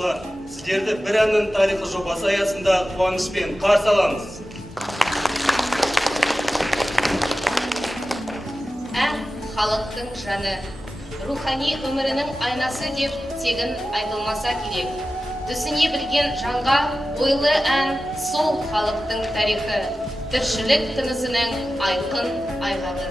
қатысушылар, сіздерді бір әннің тарихы жобасы аясында қуанышпен қарсы аламыз. Ән халықтың жаны, рухани өмірінің айнасы деп тегін айтылмаса керек. Түсіне білген жанға ойлы ән сол халықтың тарихы, тіршілік тынысының айқын айғағы.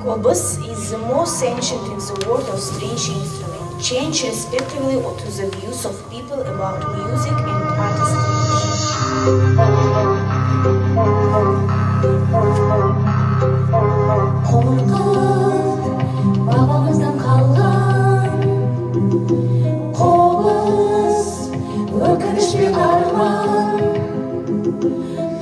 Qobuz is the most ancient in the world of stringed instrument, changed respectively to the views of people about music and Babamızdan kalgan Qobuz, ökünüş bir armağan.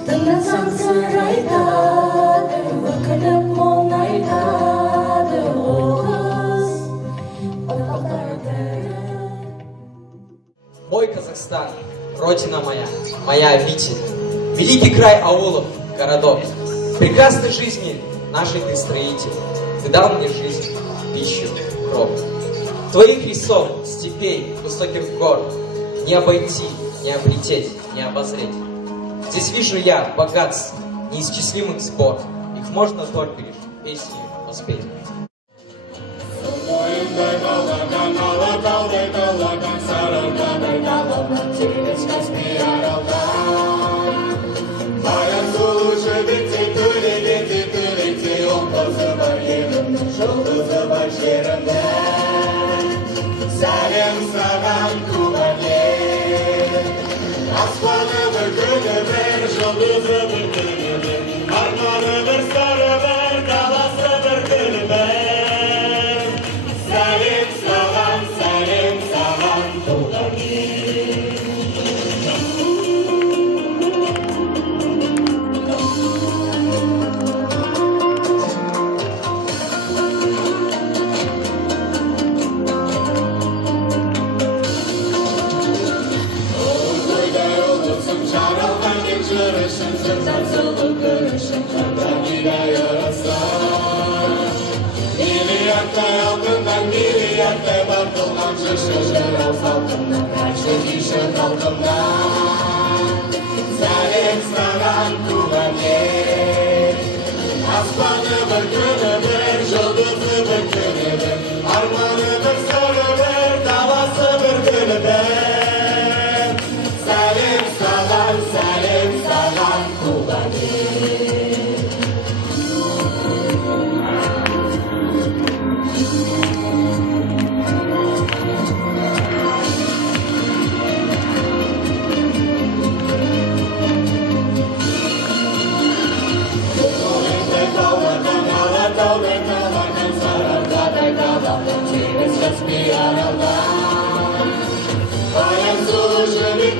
Tınlasam sır aytadı, ökünüp mon aytadı o kız. Мой Казахстан, родина моя, моя обитель, великий край аулов, городов, прекрасной жизни нашей ты строитель. Ты дал мне жизнь, пищу, кров. Твоих лесов, степей, высоких гор не обойти, не облететь, не обозреть. Здесь вижу я богатств, неисчислимых сбор. Их можно только лишь песней воспеть. Сәлем саған туған ел, аспаны бір күні бір, жұлдызы бір күні бір, арманы бір, сыры бір, даласы бір күні бір. Сәлем саған туған ел. Milyarday batılgan şaşırır saltımdan, karşı kişi kalkımdan. Zalim saran tuğan yer, asmanı bir günü bir, yıldızı bir günü bir, armanı bir, sarı bir, davası bir günü bir. Zalim saran tuğan yer. Bayan Zulu, je vais